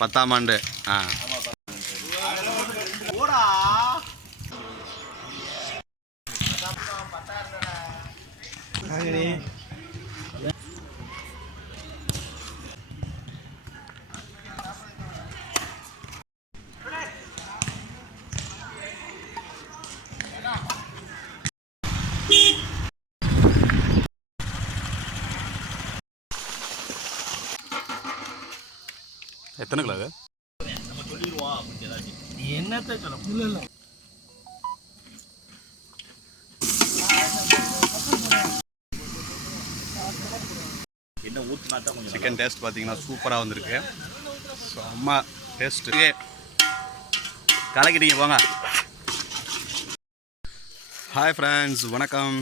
10ஆம் ஆண்டு. எத்தனை கிலோ அது? என்னத்தை சொல்ல சிக்கன் டேஸ்ட் பார்த்தீங்கன்னா சூப்பராக வந்திருக்கு. செம்ம டேஸ்ட்டு கலக்கிட்டீங்க போங்க. ஹாய் ஃப்ரெண்ட்ஸ், வணக்கம்.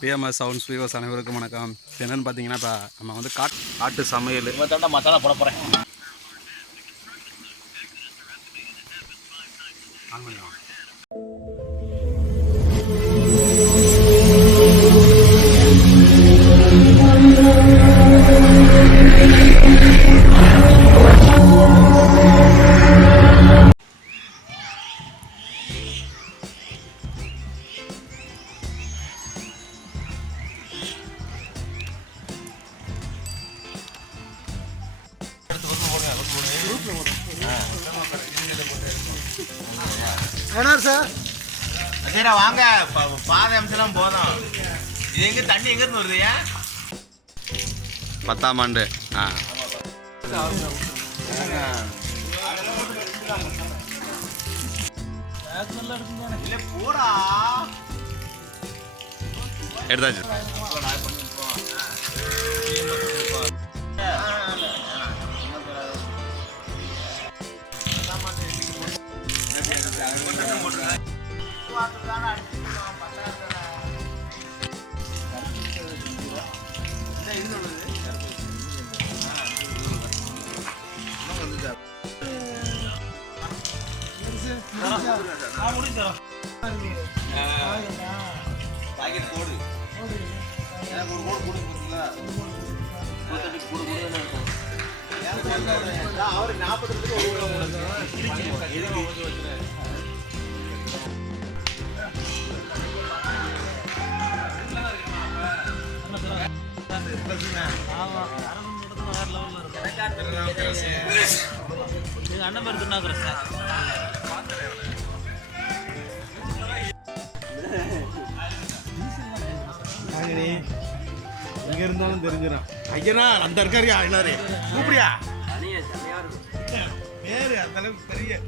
பிஎம்எஸ் சவுண்ட்ஸ் வியூவர்ஸ் அனைவருக்கும் வணக்கம். என்னென்னு பார்த்தீங்கன்னா இப்போ நம்ம வந்து காட்டு சமையல் மசாலா போட போகிறேன். சரி வாங்க, பாதை அம்சம்லாம் போதும். இது எங்க தண்ணி எங்க இருந்து வருது? ஏன் 10ஆம் ஆண்டு. போடா எடுத்தாச்சு. அவரு 40 அண்ணன் பேர் திருநாக்குறேன் சார். எங்க இருந்தாலும் தெரிஞ்சிடும். ஐயனா அந்த இருக்காரியா ஐயனாரு கூப்பிடியா பேரு அந்த அளவுக்கு பெரிய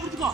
முடிச்சுக்கோ.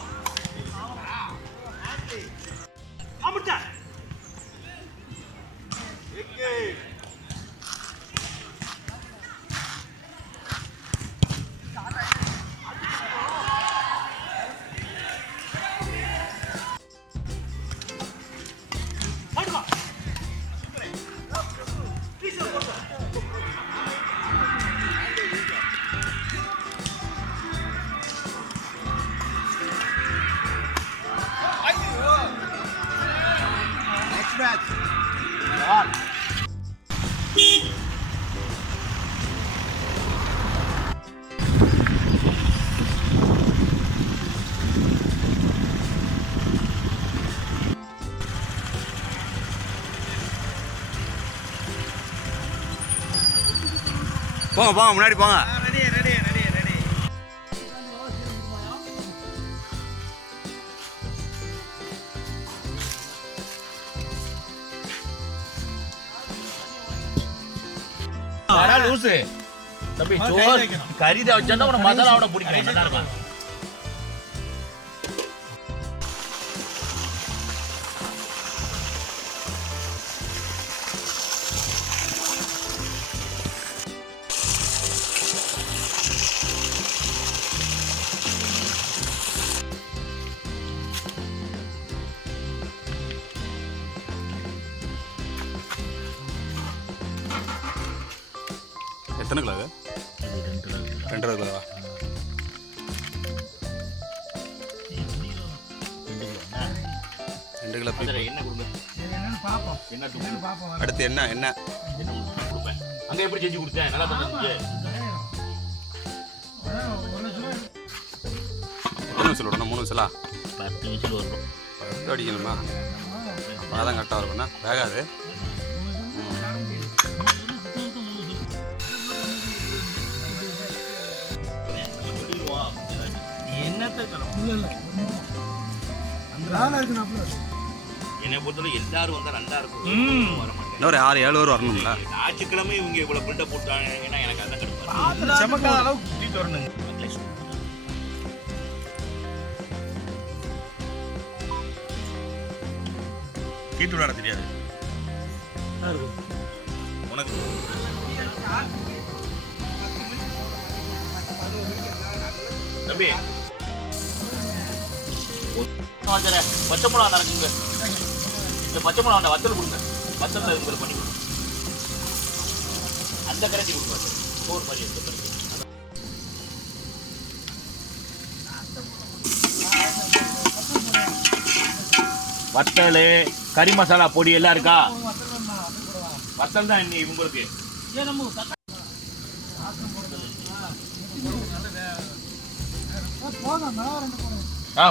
போங்க போங்க, முன்னாடி போங்க. லூசு தம்பி சோறு கறிதை வச்சா உனக்கு மசாலாவோட பிடிக்கும் நல்லா இருக்கும் எத்தனை கிலோ அது? 2 கிலோவா? ரெண்டு கிலோ என்ன கொடுங்க அடுத்து என்ன என்ன கொடுப்பேன் அங்கே எப்படி செஞ்சு கொடுத்தேன் நல்லா தந்துச்சு எத்தனை விசில் விடணும்? 3 விசிலா? 10 விசில் வரும் 10 அடிக்கணுமா? அப்போ தான் கரெக்டாக இருக்கும்ண்ணா, வேகாது. என்னை பொறுத்தவரை எல்லாரும் வந்தா நல்லா இருக்கும் வர மாட்டேன் இன்னொரு 6-7 பேர் வரணும்ல. ஞாயிற்றுக்கிழமை இவங்க இவ்வளவு பில்டப் போட்டாங்க ஏன்னா எனக்கு அதான் கிடைக்கும் செமக்காத அளவுக்கு கூட்டிட்டு வரணுங்க. கீட்டு விளையாட தெரியாது உனக்கு. தம்பி பச்சை மிளகா நடக்குங்க இந்த பச்சை மிளகா வத்தல் கொடுங்க வத்தல்ல உங்களுக்கு பண்ணி கொடுங்க அந்த கரைச்சி கொடுங்க சோறு மாதிரி அந்த கரைச்சி வத்தல் கறி மசாலா பொடி எல்லாம் இருக்கா வத்தல் தான் இன்னி உங்களுக்கு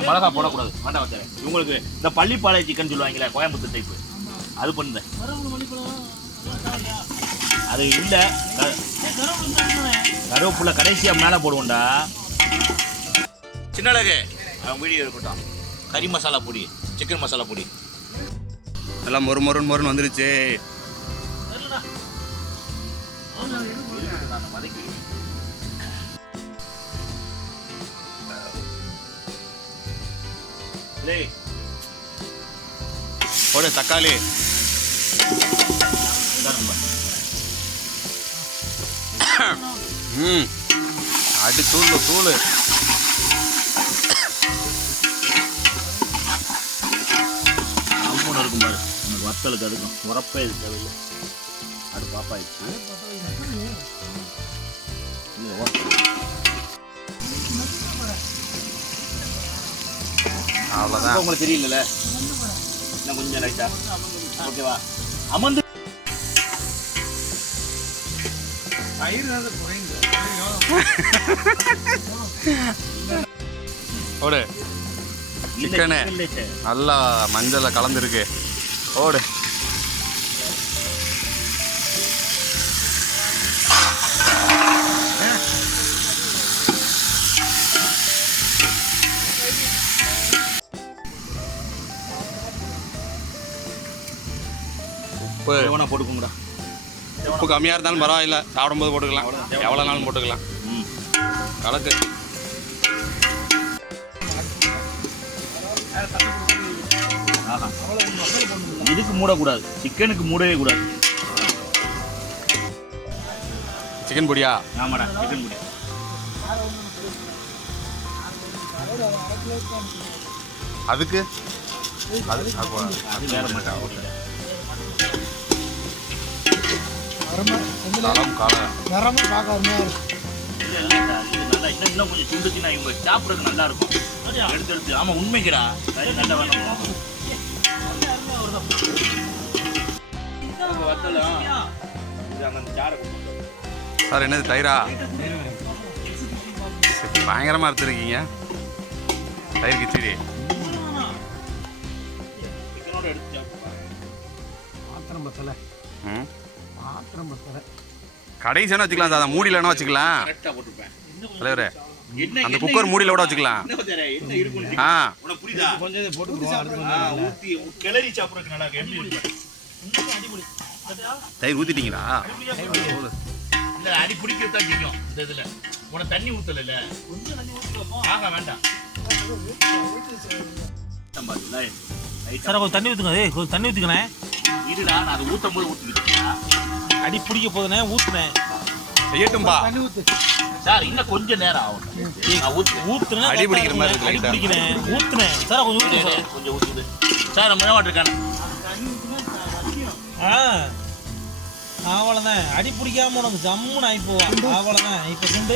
மிளகா போடக்கூடாது வேண்டாம் வச்சாரு இவங்களுக்கு இந்த பள்ளிப்பாளைய சிக்கன் சொல்லுவாங்களே கோயம்புத்தூர் டைப்பு அது பண்ணுங்க அது இல்லை கருவேப்புள்ள கடைசியாக மேலே போடுவோண்டா சின்னழகு அவன் வீடியோ இருக்கட்டும் கறி மசாலா பொடி சிக்கன் மசாலா பொடி எல்லாம் மொறுன்னு வந்துருச்சு. போடு தக்காளி அடி தூள் அம்மூன்னு இருக்கும் பாரு உனக்கு வத்தலுக்கு அதுக்கும் உரப்பே இது தேவையில்லை அது பாப்பாயிடுச்சு அவ்வளோதான். உங்களுக்கு தெரியல இன்னும் கொஞ்சம் ரைட்டா ஓகேவா அமர்ந்து ஓடு சிக்கனு நல்லா மஞ்சள் கலந்துருக்கு. ஓடு உப்பு எவனா போட்டுக்கோங்கடா உப்பு கம்மியாக இருந்தாலும் பரவாயில்ல, சாப்பிடும்போது போட்டுக்கலாம், எவ்வளோ நாளும் போட்டுக்கலாம். கலக்கு இதுக்கு மூடக்கூடாது சிக்கனுக்கு மூடவே கூடாது. சிக்கன் பொடியா? ஆமாடா சிக்கன் பொடி அதுக்கு அது வேற மாட்டேன் இன்னும் கொஞ்சம் சுண்டுச்சுன்னா இவங்க சாப்பிட்றது நல்லா இருக்கும். எடுத்து எடுத்து ஆமா உண்மைக்குடா நல்லா வேணும் சார். என்னது தயிரா? பயங்கரமாக எடுத்துருக்கீங்க தயிர் கிச்சடி. கடைசியான வச்சுக்கலாம் சார், மூடியிலன்னா வச்சுக்கலாம் தலைவரே. அந்த குக்கர் மூடியில கூட வச்சுக்கலாம். தயிர் ஊத்திட்டீங்களா? இந்த அடி பிடிக்கத்தான் செய்யும் இந்த இதுல. உனக்கு தண்ணி ஊத்தல இல்ல, கொஞ்சம் தண்ணி ஊத்துறோம். ஆக வேண்டாம் சார் கொஞ்சம் தண்ணி ஊற்றுங்க. கொஞ்சம் தண்ணி ஊற்றிக்கண்ணே. இருடா, நான் அதை ஊத்தும் போது ஊத்திக்கிட்டா அடி பிடிக்க போதுண்ணே, ஊற்றுனேன். செய்யட்டும்பா சார். இன்னும் கொஞ்சம் நேரம் ஆகும். ஊற்றுனேன், அடி பிடிக்கிற மாதிரி இருக்கு அடி லைட்டா. பிடிக்கிறேன், ஊற்றுனேன். சார் கொஞ்சம் ஊற்றுங்க சார். கொஞ்சம் ஊத்துது சார். நம்ம என்ன இருக்கானே அவ்வளோதான். அடி பிடிக்காம உனக்கு ஜம்முன்னு ஆகி போவான். அவ்வளோதான். இப்போ கொண்டு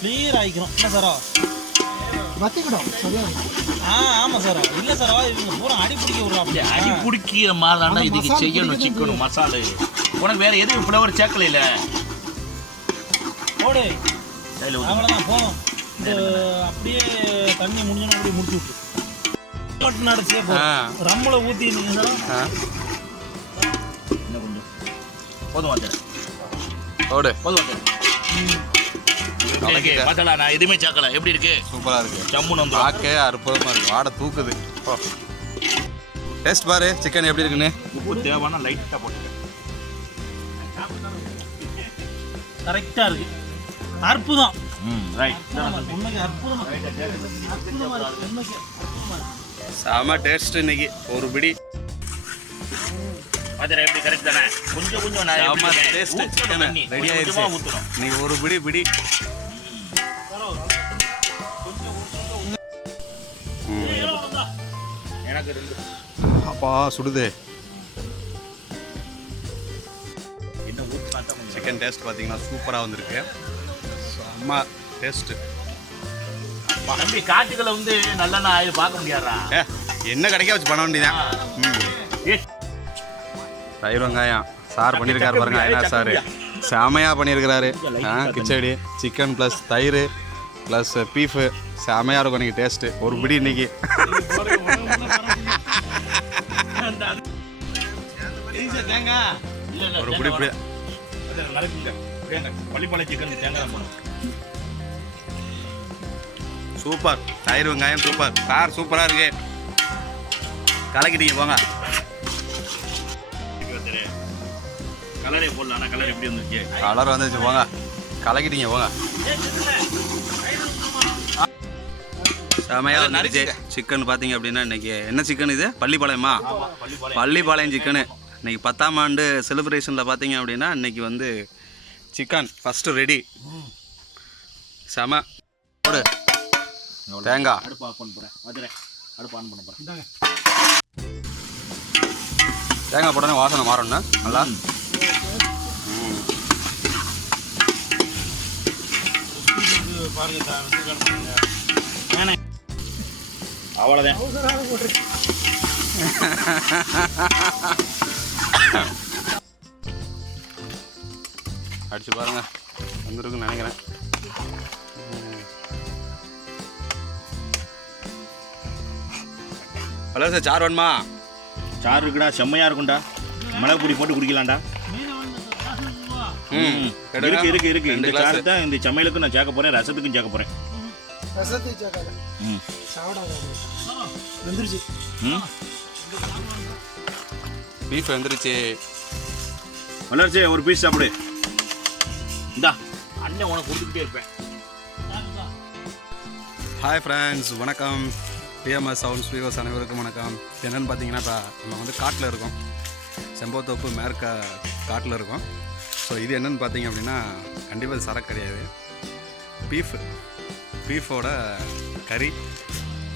கிளியர் ஆகிக்கிறோம். என்ன சாரோ? ஆமாம் சாரோ. இல்லை சாரோ, இவங்க பூரா அடி பிடிக்க விடுறாங்க. அடி பிடிக்கிற மாதிரி இதுக்கு செய்யணும். சிக்கன் மசாலா உனக்கு வேற எதுவும் ஃப்ளவர் சேர்க்கல இல்ல. போடு. அவ்வளோதான் போதும். இந்த அப்படியே தண்ணி முடிஞ்சோன்னு அப்படியே முடிச்சு விட்டு மட்டும் அடிச்சே ரம்மில் ஊற்றி போதும் வாங்க ஓடு போதும் வாங்க. பார்த்தல நான் எதுவுமே சேர்க்கல. எப்படி இருக்கு? சூப்பராக இருக்கு. ஜம்முன்னு வந்து பார்க்க அற்புதமாக இருக்கு. வாடை தூக்குது. டேஸ்ட் பாரு சிக்கன் எப்படி இருக்குன்னு. உப்பு தேவைன்னா லைட்டாக போட்டுக்க. கரெக்டாக இருக்கு. அற்புதம். ரைட். உண்மைக்கு அற்புதம். செம டேஸ்ட் இன்னைக்கு. ஒரு பிடி மாதிரி எப்படி கரெக்ட் தானே? கொஞ்சம் கொஞ்சம் நான் செம டேஸ்ட் சிக்கன் ரெடி ஆயிடுச்சு. ஊற்றணும். இன்னைக்கு ஒரு பிடி எனக்கு ரெண்டு. அப்பா சுடுது. என்ன ஊற்றினா தான் சிக்கன் டேஸ்ட் பார்த்தீங்கன்னா சூப்பராக வந்திருக்கு. செம்ம டேஸ்ட்டு. தம்பி காட்டுகளை வந்து நல்லெண்ணெய் ஆயில் பார்க்க முடியாதா? என்ன கிடைக்க வச்சு பண்ண வேண்டியதான். தயிர் வெங்காயம் சார் பண்ணியிருக்காரு பாருங்க. ஐயா சார் செமையாக பண்ணியிருக்கிறாரு. கிச்சடி சிக்கன் ப்ளஸ் தயிர் ப்ளஸ் பீஃபு செமையாக இருக்கும் இன்னைக்கு டேஸ்ட்டு. ஒரு பிடி இன்னைக்கு. ஒரு பிடி பிடி பள்ளிப்பாளைய சிக்கன் தேங்காய் போடும். சூப்பர். தயிர் வெங்காயம் சூப்பர். சார் சூப்பராக இருக்கு. கலக்கிட்டீங்க போங்க. கலரே போடலாம். ஆனால் கலர் எப்படி வந்துருச்சு? கலர் வந்துச்சு போங்க. கலக்கிட்டீங்க போங்க. செமையாக வந்துருச்சு. சிக்கன் பார்த்தீங்க அப்படின்னா இன்னைக்கு என்ன சிக்கன் இது? பள்ளிப்பாளையமா? பள்ளிப்பாளையம் சிக்கனு. இன்னைக்கு 10ஆம் ஆண்டு செலிப்ரேஷனில் பார்த்தீங்க அப்படின்னா இன்னைக்கு வந்து சிக்கன் ஃபஸ்ட்டு ரெடி. செம. போடு தேங்காய். அடுப்பு ஆஃப் பண்ண போகிறேன். வச்சுறேன். அடுப்பு ஆன் பண்ண போகிறேன். தேங்காய் போட்டோன்னே வாசனை மாறணும்னா நல்லா. அவ்வளோதான். அடிச்சு பாருங்க வந்துருக்குன்னு நினைக்கிறேன். ஹலோ சார், சார் வேணுமா? சாறு இருக்குடா, செம்மையாக இருக்கும்டா. மிளகு பொடி போட்டு குடிக்கலாம்டா. இருக்கு இருக்கு இருக்கு. இந்த சாறு தான் இந்த சமையலுக்கும் நான் சேர்க்க போகிறேன், ரசத்துக்கும் சேர்க்க போகிறேன். பீஃப் வந்துருச்சு. வளர்ச்சி ஒரு பீஸ் சாப்பிடு. இந்தா அண்ணன் உனக்கு கொடுத்துக்கிட்டே இருப்பேன். ஹாய் ஃப்ரெண்ட்ஸ், வணக்கம். பிஎம்எஸ் சவுண்ட்ஸ் வியூவர்ஸ் அனைவருக்கும் வணக்கம். என்னென்னு பார்த்தீங்கன்னா இப்போ நம்ம வந்து காட்டில் இருக்கோம். செம்போத்தோப்பு மேற்க காட்டில் இருக்கோம். ஸோ இது என்னென்னு பார்த்தீங்க அப்படின்னா கண்டிப்பாக இது சரக்கு கிடையாது. பீஃபோட கறி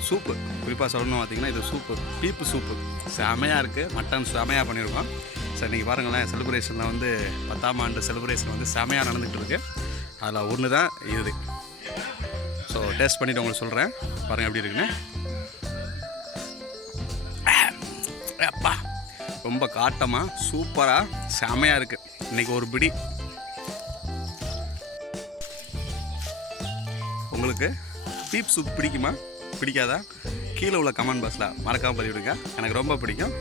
சூப்பு. குறிப்பாக சொல்லணும் பார்த்தீங்கன்னா இது சூப்பு, பீப்பு சூப்பு செமையாக இருக்குது. மட்டன் செமையாக பண்ணியிருக்கோம். ஸோ இன்றைக்கி பாருங்களேன், செலிப்ரேஷனில் வந்து 10ஆம் ஆண்டு செலிப்ரேஷன் வந்து செமையாக நடந்துகிட்டு இருக்குது. அதில் ஒன்று தான் இது. ஸோ டேஸ்ட் பண்ணிவிட்டு உங்களுக்கு சொல்கிறேன். பாருங்கள் எப்படி இருக்குன்னு. அப்பா ரொம்ப காட்டமாக சூப்பராக செமையாக இருக்குது. இன்றைக்கி ஒரு பிடி. உங்களுக்கு பீப் சூப் பிடிக்குமா பிடிக்காதா? கீழே உள்ள கமெண்ட் பாக்ஸில் மறக்காமல் பதிவிடுங்க. எனக்கு ரொம்ப பிடிக்கும்.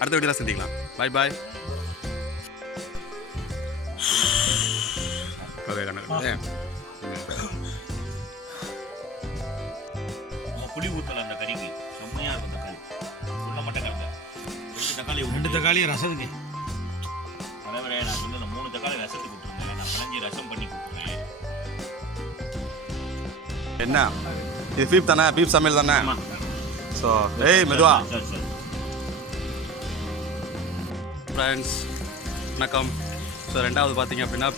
அடுத்த வீடியோவில் சந்திக்கலாம். பாய் பாய். புளி ஊற்றல அந்த கறிக்கு செம்மையாக இருக்கும். தக்காளி உள்ள மட்டும் கறங்க. 2 தக்காளி, 2 தக்காளி ரசத்துக்கு. வரவரே நான் சொன்ன 3 தக்காளி ரசத்துக்கு விட்டுருந்தேன். நான் ரசம் பண்ணி கொடுக்குறேன். என்ன இது பீப் தானே, பீப் சமையல் தானே. ஆமா. ஸோ ஏய் மெதுவா. சரி சரி. ஃப்ரெண்ட்ஸ் வணக்கம். ஸோ ரெண்டாவது பார்த்தீங்க அப்படின்னா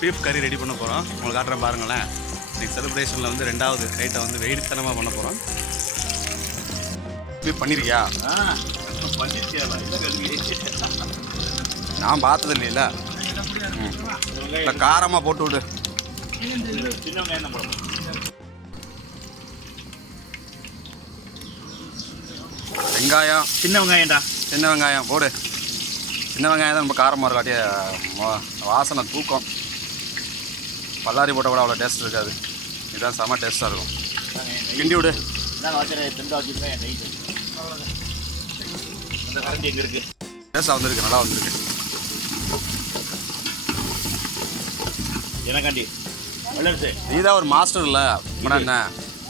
பீஃப் கறி ரெடி பண்ண போகிறோம். உங்களுக்கு காட்டுறேன் பாருங்களேன். இன்னைக்கு செலிப்ரேஷனில் வந்து ரெண்டாவது ஐட்டம் வந்து வெயிட்தனமாக பண்ண போகிறோம். பீஃப் பண்ணியிருக்கியா? பண்ணிருக்கியாவா? இல்லை கல்வி. நான் பார்த்தது இல்லைல்ல. இல்லை காரமாக போட்டு விடு. சின்ன வெங்காயம் தான் போடணும். வெங்காயம், சின்ன வெங்காயம்டா. சின்ன வெங்காயம் போடு. சின்ன வெங்காயம் தான் ரொம்ப காரமாக இருக்காட்டியே வாசனை தூக்கம். பல்லாரி போட்ட கூட அவ்வளோ டேஸ்ட் இருக்காது. இதுதான் செம்ம டேஸ்ட்டாக இருக்கும். கிண்டி விடு. நான் வச்சுருக்கேன், திண்டா வச்சுருக்கேன். என் நெய் அந்த கரண்டி எங்கே இருக்குது? டேஸ்ட்டாக வந்திருக்கு, நல்லா வந்திருக்கு. எனக்காண்டி வளர்ச்சி. நீ தான் ஒரு மாஸ்டர் இல்லை அப்புறம் என்ன?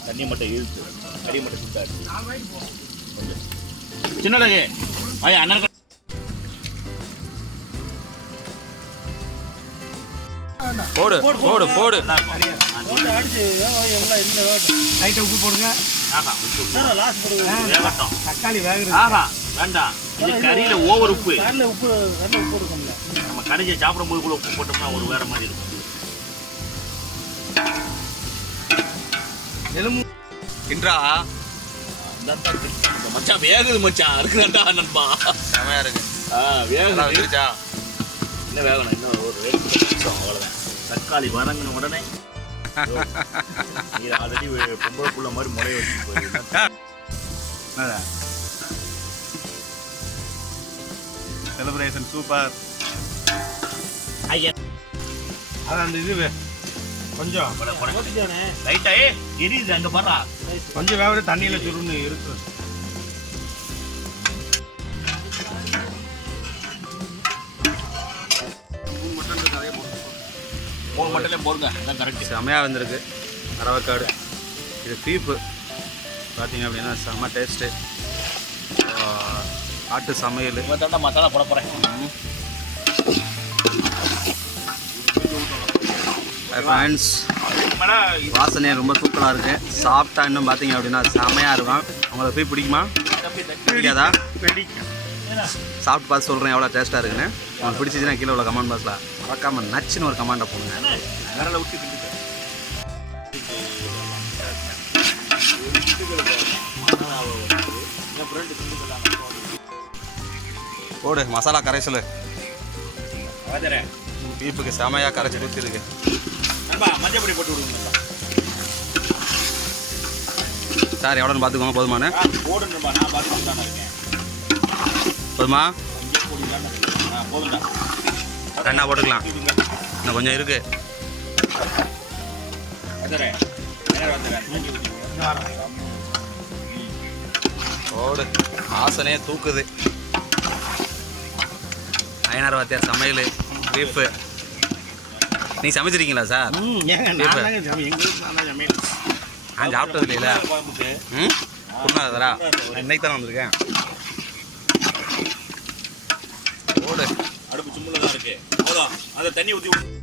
தண்ணி மட்டும் இழுத்து கறி மட்டும் சுட்டாரு. சின்னடகு ஐயா அண்ணன் போடு போடு போடு. அடிச்சு எல்லாம் இந்த லைட்டை உப்பு போடுங்க. ஆஹா உப்பு லாஸ்ட் போடுங்க. வேகட்டும். தக்காளி வேகுது. ஆஹா வேண்டாம். இது கறியில ஓவர் உப்பு. கறியில் உப்பு இருக்கும்ல. நம்ம கறியை சாப்பிடும்போது கூட உப்பு போட்டோம்னா ஒரு வேற மாதிரி இருக்கும். எலும்பு கிண்டா மச்சான் வேகுது மச்சான். இருக்குதாண்டா நண்பா. செமையாக இருக்கு. வேகுது. வந்துருச்சா? இன்னும் வேகணும். இன்னும் ஒரு 2 நிமிஷம் அவ்வளோதான். தக்காளி வதங்கின உடனே நீ ஆல்ரெடி பொம்பளை புள்ள மாதிரி முறைய வச்சு போயிருந்தேன். Celebration super. ஐயா அது அந்த இது கொஞ்சம் ரைட்டா எரியுது அங்கே பாடுறா. கொஞ்சம் வேக தண்ணியில் சுருன்னு இருக்கு. மூணு மட்டலே போடுங்க. அதான் கரெக்ட். செமையாக வந்திருக்கு அரவக்காடு. இது பீப்பு பார்த்தீங்க அப்படின்னா செம்ம டேஸ்ட்டு. ஆட்டு சமையல். இவத்தாண்டா மசாலா போட போகிறேன். ஃப்ரெண்ட்ஸ் வாசனையே ரொம்ப சூப்பராக இருக்குது. சாப்பிட்டா இன்னும் பார்த்தீங்க அப்படின்னா செமையாக இருக்கும். உங்களுக்கு பீப் பிடிக்குமா? பிடிக்காதா? சாப்பிட்டு பார்த்து சொல்கிறேன் எவ்வளோ டேஸ்ட்டாக இருக்குன்னு. உங்களுக்கு பிடிச்சிச்சுன்னா கீழே உள்ள கமெண்ட் பாக்ஸில் மறக்காமல் நச்சுன்னு ஒரு கமெண்ட்டை போடுங்க. விரலை விட்டு பிடிக்க போடு மசாலா கரைசல். வாஜரேன் பீப்புக்கு செமையாக கரைச்சி ஊற்றிருக்கு. நண்பா மஞ்சள் பொடி போட்டு விடுங்க. சார் எவ்வளோன்னு பார்த்துக்கோங்க. போதுமானு போடுங்கப்பா. நான் பார்த்துட்டு தானே இருக்கேன். போதுமா? மஞ்சள் பொடி தானே. போதுண்டா. ரெண்டா போட்டுக்கலாம். இன்னும் கொஞ்சம் இருக்குது. வாஜரேன் ஓடு வாசனையே தூக்குது. ஐநாறு வாத்தியார் சமையல் பீஃபு. நீ சமைச்சிருக்கீங்களா சார்? நான் சாப்பிட்டது இல்லைல்ல. குருநாதரா இன்னைக்கு தானே வந்திருக்கேன். ஓடு அடுப்பு சும்முல தான் இருக்கு. போதும். அதை தண்ணி ஊற்றி விடு.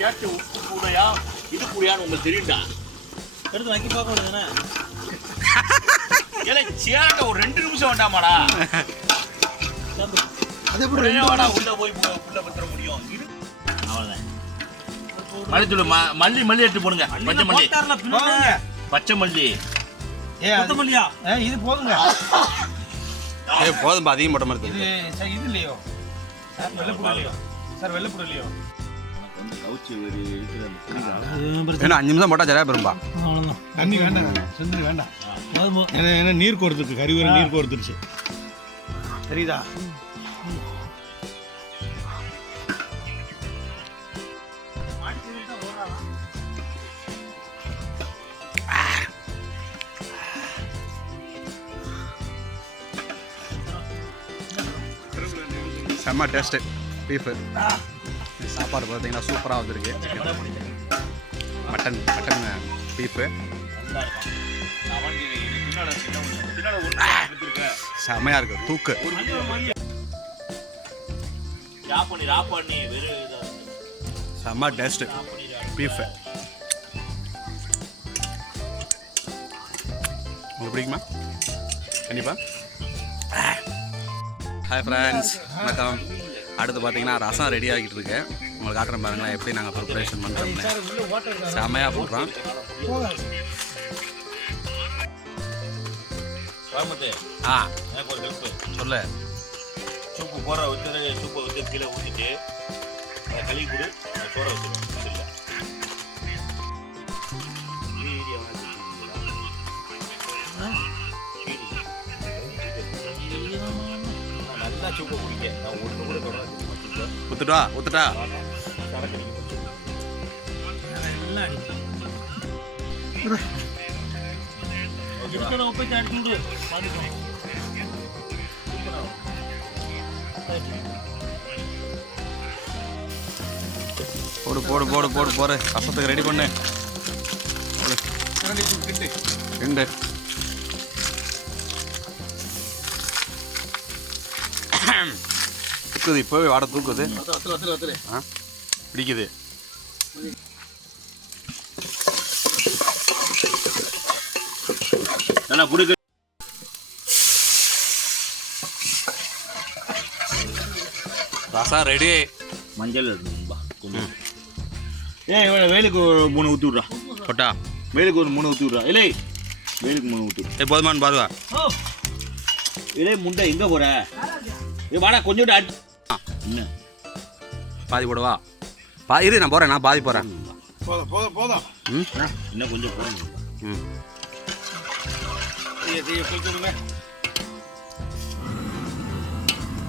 கேட்டு உப்பு கூடையா இது கூடையான்னு உங்களுக்கு தெரியும்டா. எடுத்து வைக்க பார்க்க வேண்டியதானே? ஏலே சேரட்ட ஒரு 2 நிமிஷம் வேண்டாமாடா? அது எப்படி ஒரே வாடா உள்ள போய் உள்ள பத்திர முடியும். அவ்வளவுதான். மல்லித்தூள் மல்லி எடுத்து போடுங்க. பச்சை மல்லி. பச்சை மல்லி. கொத்தமல்லியா? இது போதுங்க. போதும்பா. அதிகம் போட்ட மாதிரி இது சார் இது இல்லையோ சார்? வெள்ளைப்பூடு இல்லையோ சார்? வெள்ளைப்பூடு இல்லையோ? ஏன்னா 5 நிமிஷம் போட்டால் சரியாக பெரும்பா. அவ்வளோதான். தண்ணி வேண்டாம், செஞ்சு வேண்டாம். ஏன்னா நீர் கோர்த்துட்டு கறி வர நீர் கோர்த்துருச்சு. சரிதா? செம்ம டேஸ்ட்டு பீஃபு. சாப்பாடு பார்த்தீங்கன்னா சூப்பராக வந்திருக்கு. மட்டன் பீஃபு செமையாக இருக்குது. தூக்கு செம்ம டேஸ்ட்டு பீஃபு. உங்களுக்கு பிடிக்குமா? கண்டிப்பாக. ஹாய் ஃப்ரெண்ட்ஸ், வணக்கம். அடுத்து பார்த்தீங்கன்னா ரசம் ரெடி ஆகிட்டு இருக்கு. உங்களுக்கு காட்டுறேன் பாருங்களேன் எப்படி நாங்கள் ப்ரிப்பரேஷன் பண்ணுறோம்னு. செமையாக போடுறோம். ஆ எனக்கு ஒரு ஹெல்ப் சொல்லு. சூப்பு போடுற ஊற்றி சூப்பை ஊற்றி கீழே ஊற்றிட்டு அதை கழுவி கொடு, அதை சோற வச்சுருவேன். நல்லா சூப்பை குடிக்க நான் ஒன்று கூட தொடர்ந்து ஊத்துட்டா சரக்கு போடு ரசத்துக்கு ரெடி பண்ணு. ரெண்டு தூக்குது, இப்போவே வாடை தூக்குது. ஆ பிடிக்குது. பிடிக்க ரசம் ரெடி. மஞ்சள் வேலுக்கு ஒரு 3 ஊற்றி விட்றா. போட்டா வேலுக்கு ஒரு 3 ஊற்றி விட்றா. இல்லை வேலுக்கு 3 ஊற்றி விட்றா. போதுமானு பாருவா. இல்லை முண்டை எங்கே போகிற? வாடா கொஞ்சோண்டு அடி. என்ன பாதி போடுவா? இரு நான் போகிறேன். நான் பாதி போகிறேன். போதும் இன்னும் கொஞ்சம் போகணும்.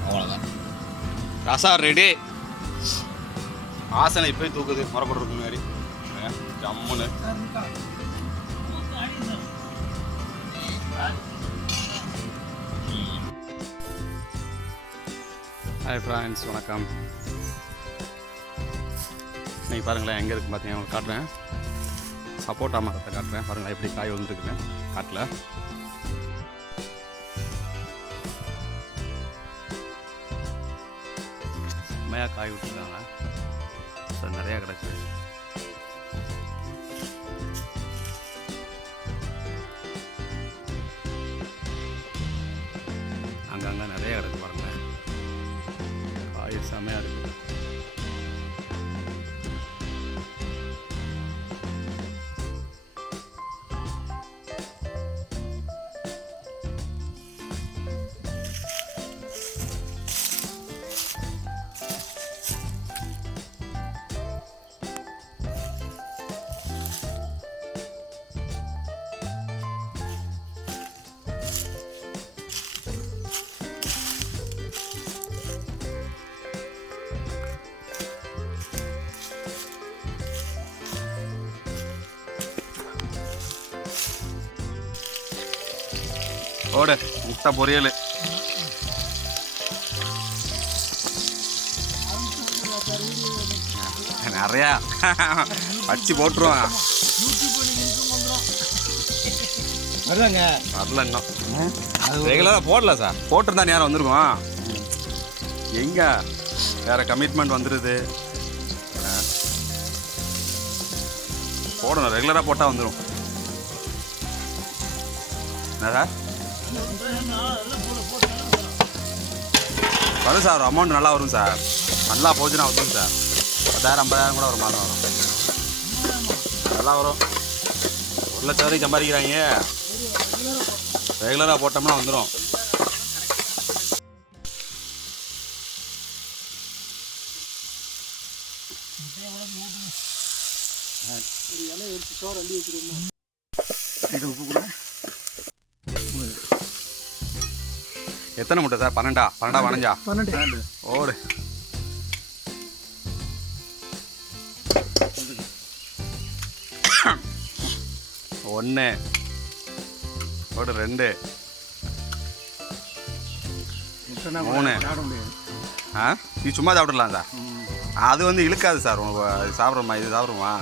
அவ்வளோதான். ரசம் ரெடி. ஆசனை இப்போயும் தூக்குது முறப்படுறதுக்கு முன்னாடி. ஜம்முன்னு ஹாய் ஃப்ரெண்ட்ஸ், வணக்கம். நீங்கள் பாருங்களேன் எங்கே இருக்குது பார்த்தீங்கன்னா உங்களுக்கு காட்டுறேன். சப்போட்டா மரத்தை காட்டுறேன். பாருங்களேன் எப்படி காய் வந்துருக்குன்னு காட்டில். செம்மையாக காய் விட்டுருக்காங்க. ஸோ நிறையா கிடக்கு. அங்கங்கே நிறைய கிடக்கு பாருங்களேன். காய் செம்மையாக இருக்குது. ஓடு முட்டை பொரியல். நிறையா வச்சு போட்டுருவாங்க. வரல இன்னும் ரெகுலராக போடல சார். போட்டிருந்தா நேரம் வந்திருக்கோம். எங்கே வேறு கமிட்மெண்ட் வந்துடுது. போடணும், ரெகுலராக போட்டால் வந்துடும். என்ன சார் வரும் சார். அமௌண்ட் நல்லா வரும் சார். நல்லா போச்சுன்னா வரும் சார். 10,000 50,000 கூட ஒரு மாதம் வரும். நல்லா வரும். 1 லட்சம் வரைக்கும் சம்பாதிக்கிறாங்க. ரெகுலராக போட்டோம்னா வந்துடும். எத்தனை முட்டை சார்? 12 12 ஓடு. ஒன்று ஓடு, 2 3. ஆ இது சும்மா சாப்பிடலாம் சார். அது வந்து இழுக்காது சார். அது சாப்பிட்றோமா, இது சாப்பிட்றோமா,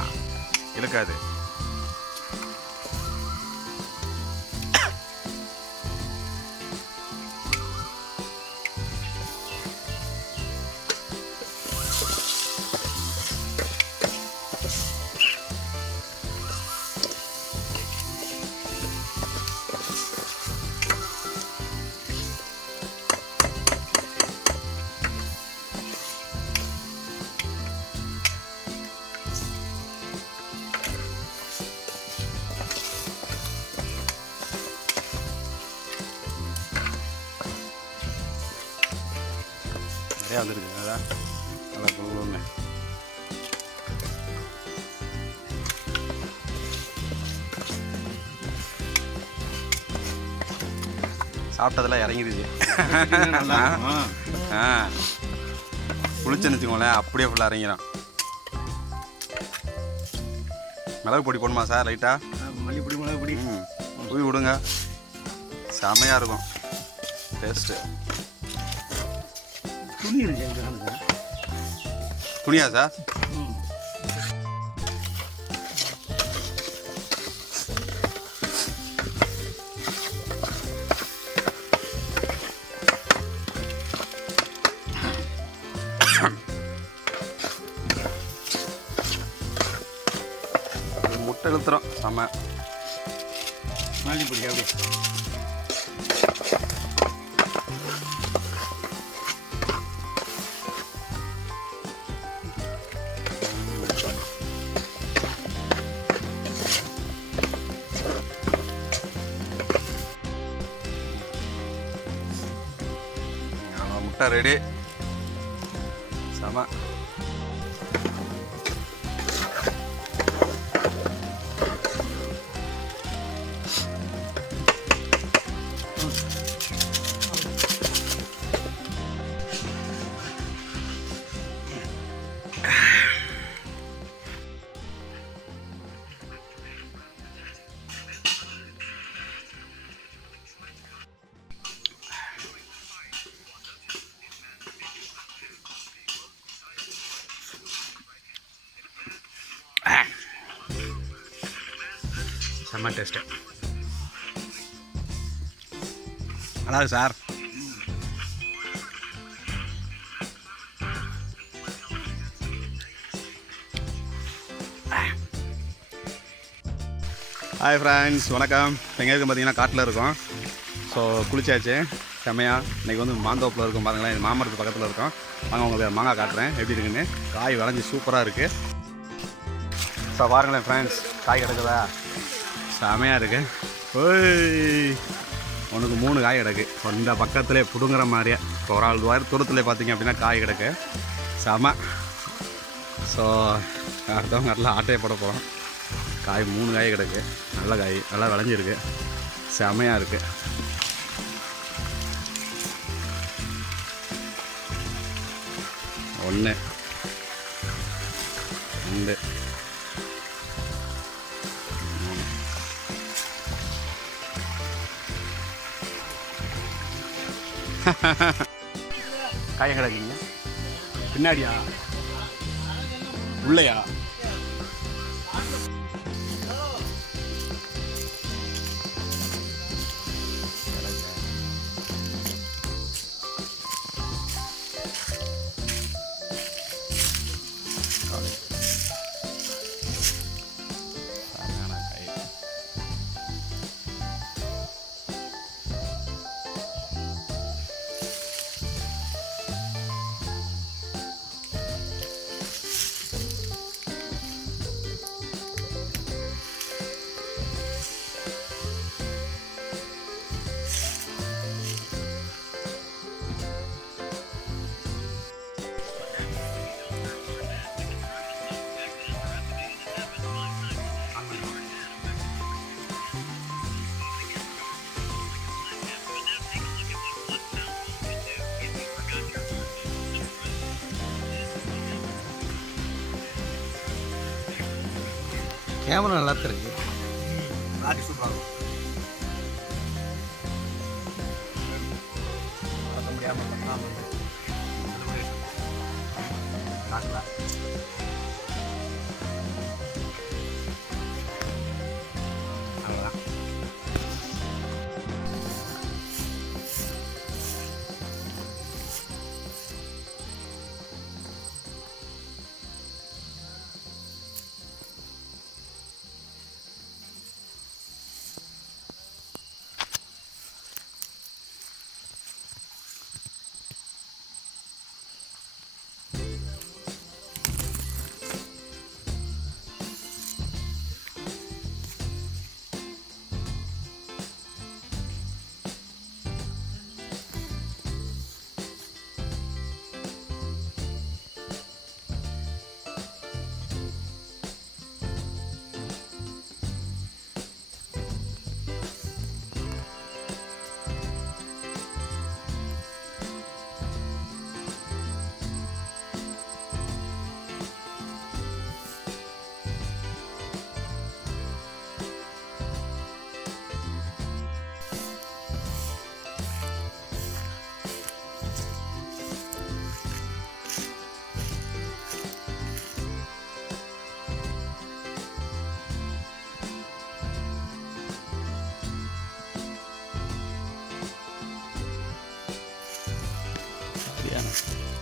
இழுக்காது. நிறையா வந்துருக்கு. அதான் நல்லா கொடுங்க. சாப்பிட்டதெல்லாம் இறங்கிடுச்சு. குளிச்சுன்னு வச்சுக்கோங்களேன், அப்படியே ஃபுல்லாக இறங்கிடும். மிளகு பொடி போடணுமா சார்? லைட்டாக மல்லிப்பொடி மிளகு பொடி தூவி விடுங்க, செமையாக இருக்கும் டேஸ்ட்டு. துணி இருக்கு. துணியா சார்? முட்டை இழுத்துறோம் செம்ம. மல்லிப்பொடி அப்படியே முட்டை ரெடி செம. செம்ம டேஸ்ட்டு. நல்லா இருக்கு சார். ஹாய் ஃப்ரெண்ட்ஸ், வணக்கம். எங்கே இருக்கும் பார்த்தீங்கன்னா காட்டில் இருக்கோம். ஸோ குளிச்சாச்சு செம்மையாக. இன்றைக்கி வந்து மாந்தோப்பில் இருக்கும் பாருங்களேன். இது மாமரத்து பக்கத்தில் இருக்கோம். வாங்க உங்களுக்கு மாங்காய் காட்டுறேன் எப்படி இருக்குன்னு. காய் விளைஞ்சி சூப்பராக இருக்குது. ஸோ பாருங்களேன் ஃப்ரெண்ட்ஸ், காய் கிடக்குதா? செமையாக இருக்குது. ஓய், உனக்கு 3 காய் கிடக்கு. இந்த பக்கத்துலேயே பிடுங்குற மாதிரியே ஒரு ஆள் தூரத்தில் பார்த்தீங்க அப்படின்னா காய் கிடக்கு செம. ஸோ அடுத்தவங்க நல்லா ஆட்டையை போட போகிறோம். காய் 3 காய் கிடக்கு. நல்ல காய், நல்லா விளைஞ்சிருக்கு, செமையாக இருக்குது. ஒன்று 2 காய கிடக்குங்க. பின்னாடியா உள்ளையா? கேமரா நல்லா இருக்கு. காய் சூப்பராக பார்க்கலாம். அவ்வளோதான். சரியான